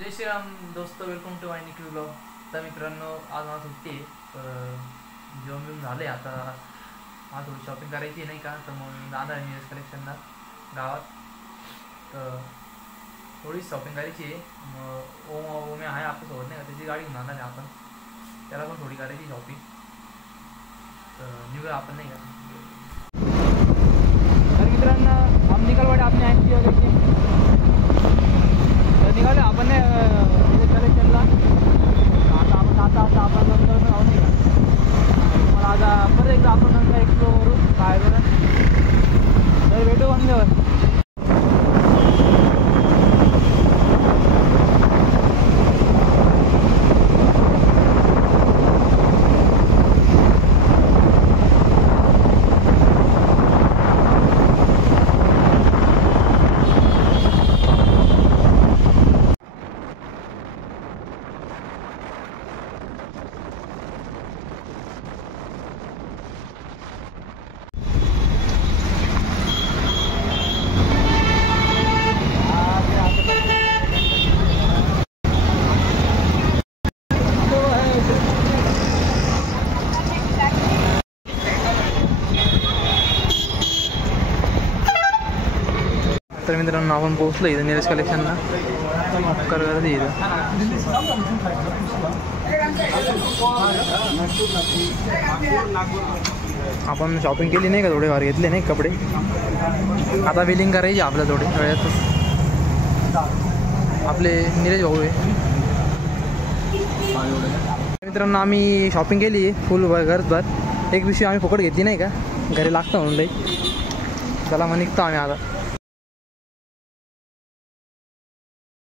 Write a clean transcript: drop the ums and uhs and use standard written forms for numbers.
जय श्रीराम दोस्त, welcome to my Nikhil blog. तर मित्रांनो, आज मला सुट्टी आहे. जेवण बिवून झालं आहे. आता मला थोडी शॉपिंग करायची नाही का, तर मग जाणार आहे न्यूज कलेक्शनला गावात. तर थोडी शॉपिंग करायची आहे. मग ओमे आहे आपल्यासोबत नाही का, त्याची गाडी घेऊन जाणार आहे आपण. त्याला पण थोडी करायची शॉपिंग. तर निघूया आपण नाही का. तर मित्रांनो, हम निकलवाडे आपने ॲक्टिवा घ्यायची. तर निघाले आपण कलेक्शनला. आता आपण नंतर राहू नाही का. मला आता परत एकदा आपण नंतर एक्सप्लोर करू बाहेरून. तर भेटू बंदेवर. तर मित्रांनो, आपण पोहोचलो इथं नीरज कलेक्शनला. मक्कर गर्दी इथं. आपण शॉपिंग केली नाही का, थोडे वार घेतले नाही कपडे. आता बिलिंग करायची आपल्या थोडे वेळातच. आपले नीरज भाऊ आहे. मित्रांनो, आम्ही शॉपिंग केली फुल घरभर. एक दिवशी आम्ही फुकट घेतली नाही का, घरी लागतं म्हणून लई. चला मग निघतो आम्ही आता.